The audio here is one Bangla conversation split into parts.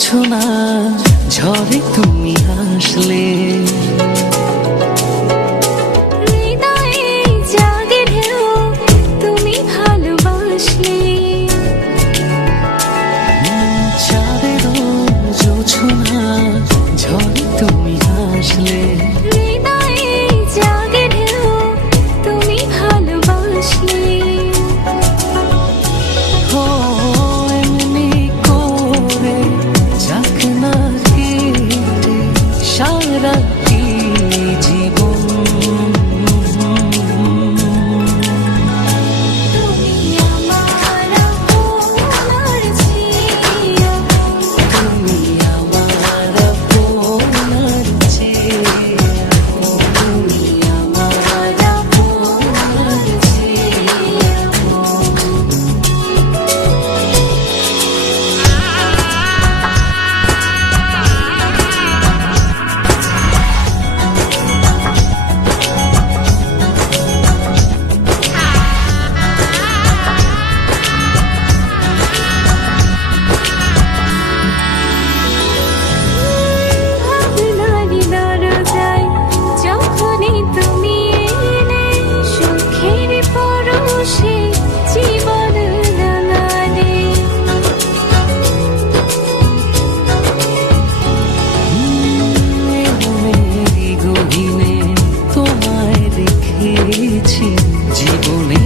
ছোনা ঝড়ে তুমি আসলে দেখেছি জীবনের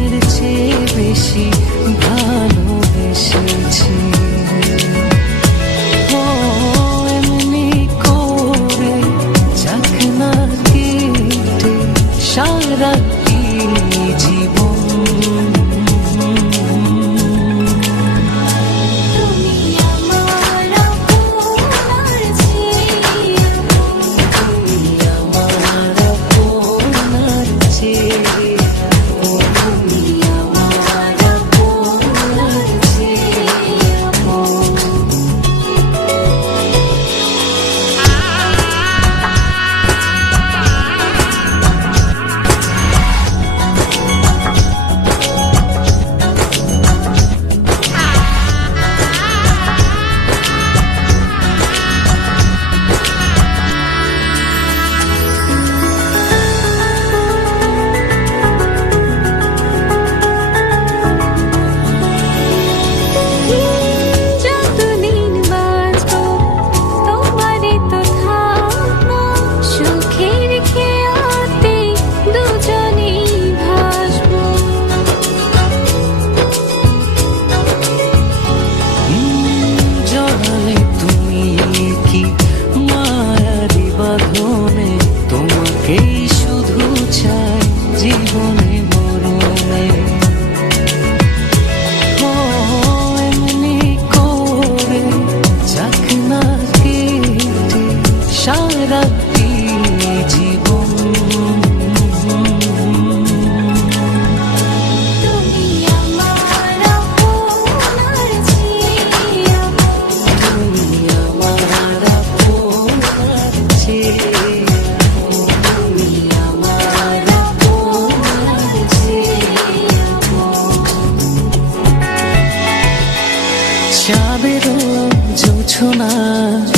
ঝড়ে